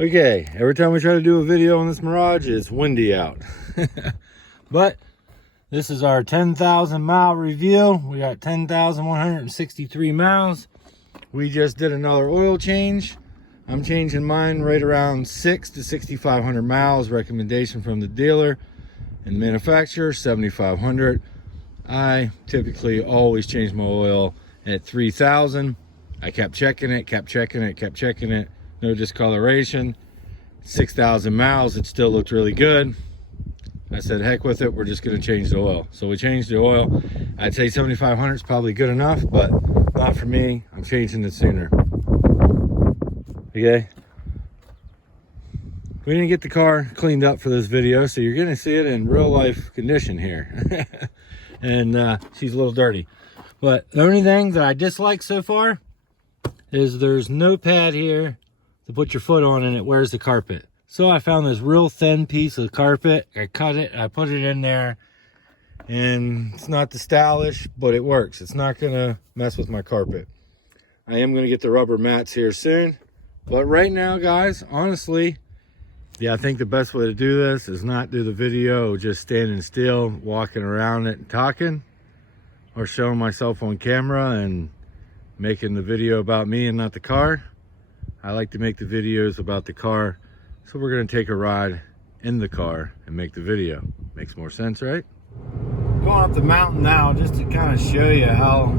Okay, every time we try to do a video on this Mirage, it's windy out. But this is our 10,000 mile review. We got 10,163 miles. We just did another oil change. I'm changing mine right around 6 to 6,500 miles. Recommendation from the dealer and manufacturer, 7,500. I typically always change my oil at 3,000. I kept checking it. No discoloration. 6,000 miles, it still looked really good. I said, heck with it, we're just gonna change the oil. So we changed the oil. I'd say 7,500 is probably good enough, but not for me. I'm changing it sooner. Okay. We didn't get the car cleaned up for this video, so you're gonna see it in real life condition here. And she's a little dirty. But the only thing that I dislike so far is there's no pad here to put your foot on, and it wears the carpet. So I found this real thin piece of carpet. I cut it, I put it in there, and it's not the stylish, but it works. It's not gonna mess with my carpet. I am gonna get the rubber mats here soon, but right now, guys, honestly, yeah, I think the best way to do this is not do the video just standing still, walking around it and talking, or showing myself on camera and making the video about me and not the car. I like to make the videos about the car, so we're gonna take a ride in the car and make the video. Makes more sense, right? Going up the mountain now just to kind of show you how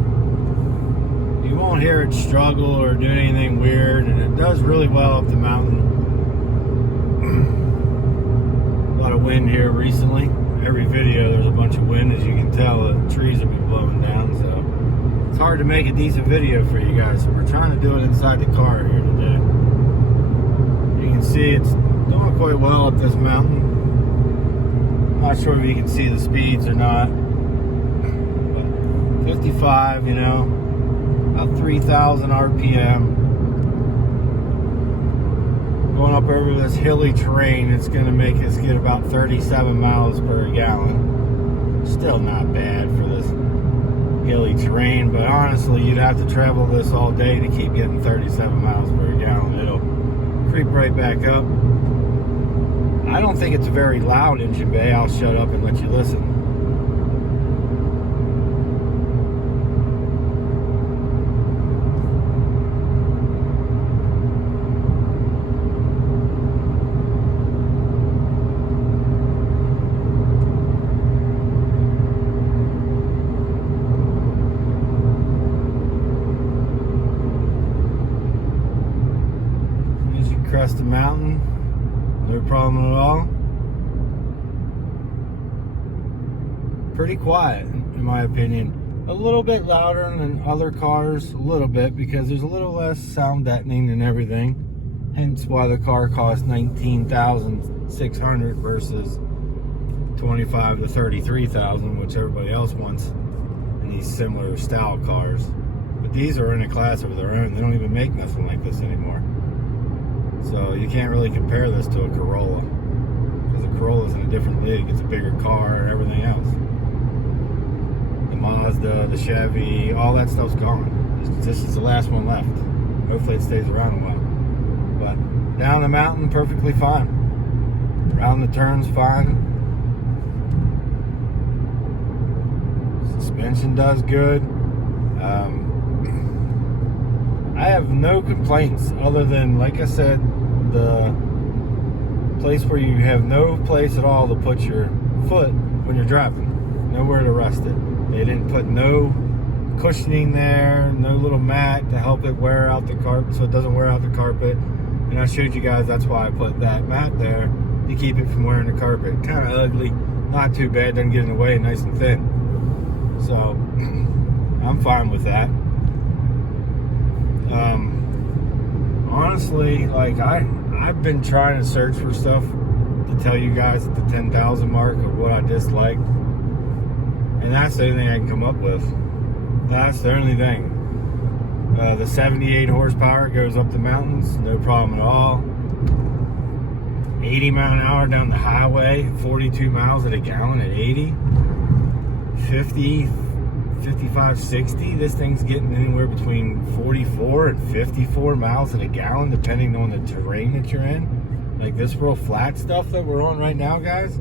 you won't hear it struggle or do anything weird, and it does really well up the mountain. A lot of wind here recently. Every video there's a bunch of wind, as you can tell. The trees have been blowing down, so it's hard to make a decent video for you guys. So we're trying to do it inside the car here today. You can see it's doing quite well up this mountain. Not sure if you can see the speeds or not, but 55, you know, about 3,000 RPM. Going up over this hilly terrain, it's going to make us get about 37 miles per gallon. Still not bad for this hilly terrain, but honestly, you'd have to travel this all day to keep getting 37 miles per gallon. It'll creep right back up. I don't think it's a very loud engine bay. I'll shut up and let you listen. Crest the mountain, no problem at all. Pretty quiet, in my opinion. A little bit louder than other cars, a little bit, because there's a little less sound deadening and everything. Hence why the car costs $19,600 versus $25,000 to $33,000, which everybody else wants in these similar style cars. But these are in a class of their own. They don't even make nothing like this anymore. So you can't really compare this to a Corolla, because a Corolla's in a different league. It's a bigger car and everything else. The Mazda, the Chevy, all that stuff's gone. This is the last one left. Hopefully it stays around a while. But down the mountain, perfectly fine. Around the turns, fine. Suspension does good. I have no complaints other than, like I said, the place where you have no place at all to put your foot when you're driving. Nowhere to rest it. They didn't put no cushioning there, no little mat to help it wear out the carpet so it doesn't wear out the carpet. And I showed you guys that's why I put that mat there, to keep it from wearing the carpet. Kind of ugly, not too bad, doesn't get in the way, nice and thin. So I'm fine with that. Honestly, like I've been trying to search for stuff to tell you guys at the 10,000 mark of what I disliked, and that's the only thing I can come up with. That's the only thing. The 78 horsepower goes up the mountains, no problem at all. 80 mile an hour down the highway, 42 miles at a gallon at 80. 50, 55, 60. This thing's getting anywhere between 44 and 54 miles a gallon, depending on the terrain that you're in. Like this real flat stuff that we're on right now, guys.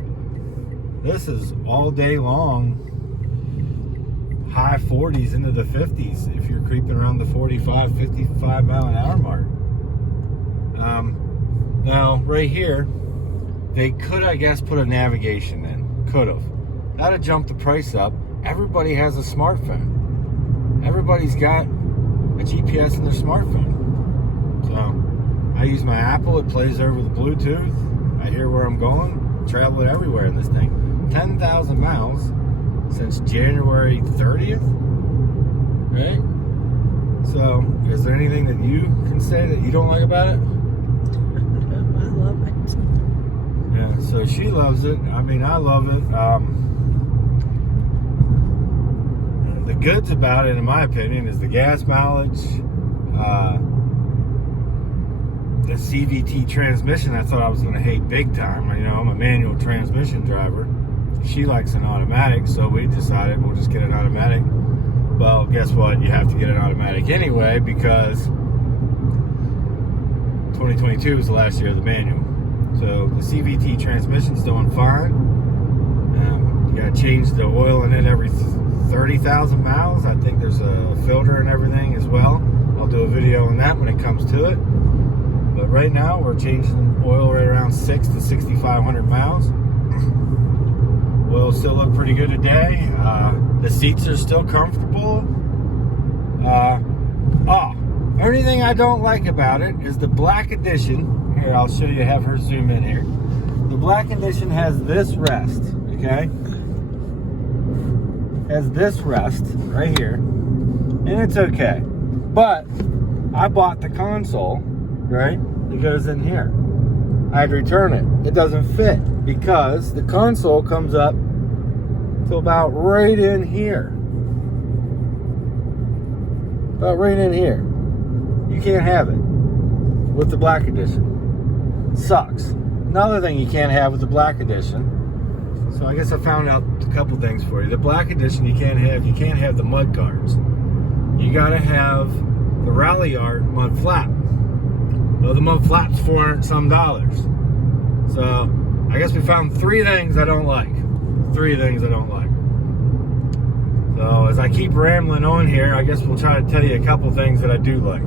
This is all day long, high 40s into the 50s if you're creeping around the 45, 55 mile an hour mark. Now, right here, they could, I guess, put a navigation in. Could have. That'd jump the price up. Everybody has a smartphone. Everybody's got a GPS in their smartphone. So, I use my Apple. It plays over the Bluetooth. I hear where I'm going. Travel it everywhere in this thing. 10,000 miles since January 30th. Right? So, is there anything that you can say that you don't like about it? I love it. Yeah, so she loves it. I mean, I love it. The goods about it, in my opinion, is the gas mileage, the CVT transmission. I thought I was going to hate big time. You know, I'm a manual transmission driver. She likes an automatic, so we decided we'll just get an automatic. Well, guess what? You have to get an automatic anyway because 2022 is the last year of the manual. So the CVT transmission's doing fine. You got to change the oil in it every 30,000 miles. I think there's a filter and everything as well. I'll do a video on that when it comes to it. But right now we're changing oil right around 6 to 6,500 miles. Will still look pretty good today. The seats are still comfortable. Only thing I don't like about it is the black edition. Here, I'll show you, have her zoom in here. The black edition has this rest, okay? Has this rest right here, and it's okay. But I bought the console, right? It goes in here. I had to return it. It doesn't fit because the console comes up to about right in here. About right in here. You can't have it with the black edition. Sucks. Another thing you can't have with the black edition. So I guess I found out a couple things for you. The black edition you can't have the mud guards. You gotta have the rally yard mud flap. Well, the mud flap's $400 some. So I guess we found 3 things I don't like. 3 things I don't like. So as I keep rambling on here, I guess we'll try to tell you a couple things that I do like.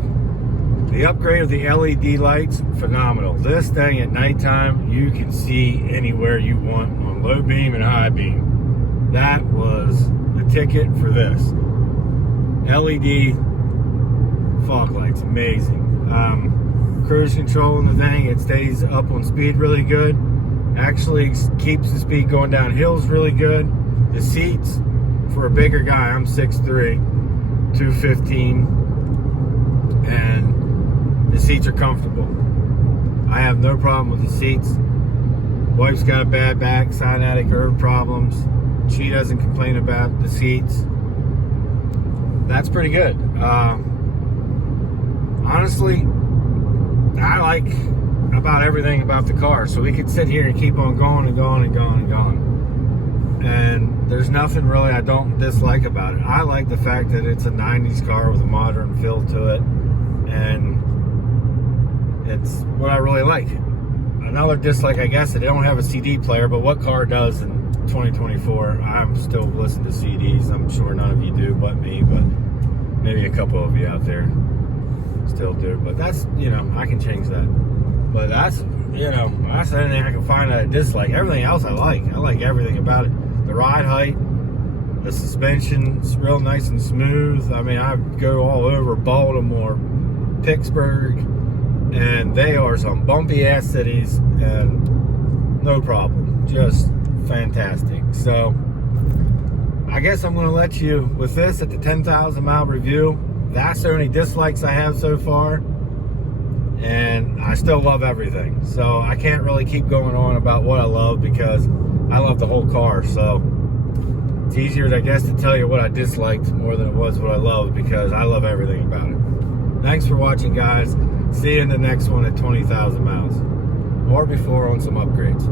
The upgrade of the LED lights, phenomenal. This thing at nighttime, you can see anywhere you want on low beam and high beam. That was the ticket for this. LED fog lights, amazing. Cruise control in the thing, it stays up on speed really good. Actually keeps the speed going down hills really good. The seats, for a bigger guy, I'm 6'3", 215, and the seats are comfortable. I have no problem with the seats. Wife's got a bad back, sciatic nerve problems. She doesn't complain about the seats. That's pretty good. Honestly, I like about everything about the car. So we could sit here and keep on going and going and going and going. And there's nothing really I don't dislike about it. I like the fact that it's a 90s car with a modern feel to it. And it's what I really like. Another dislike, I guess, they don't have a CD player, but what car does in 2024? I'm still listening to CDs. I'm sure none of you do but me, but maybe a couple of you out there still do. But that's, I can change that. But that's, that's anything I can find that I dislike. Everything else I like. I like everything about it. The ride height, the suspension's real nice and smooth. I mean, I go all over Baltimore, Pittsburgh, and they are some bumpy ass cities, and no problem. Just fantastic. So I guess I'm going to let you with this at the 10,000 mile review. That's the only dislikes I have so far, and I still love everything. So I can't really keep going on about what I love because I love the whole car. So it's easier, I guess, to tell you what I disliked more than it was what I loved, because I love everything about it. Thanks for watching, guys. See you in the next one at 20,000 miles or before on some upgrades.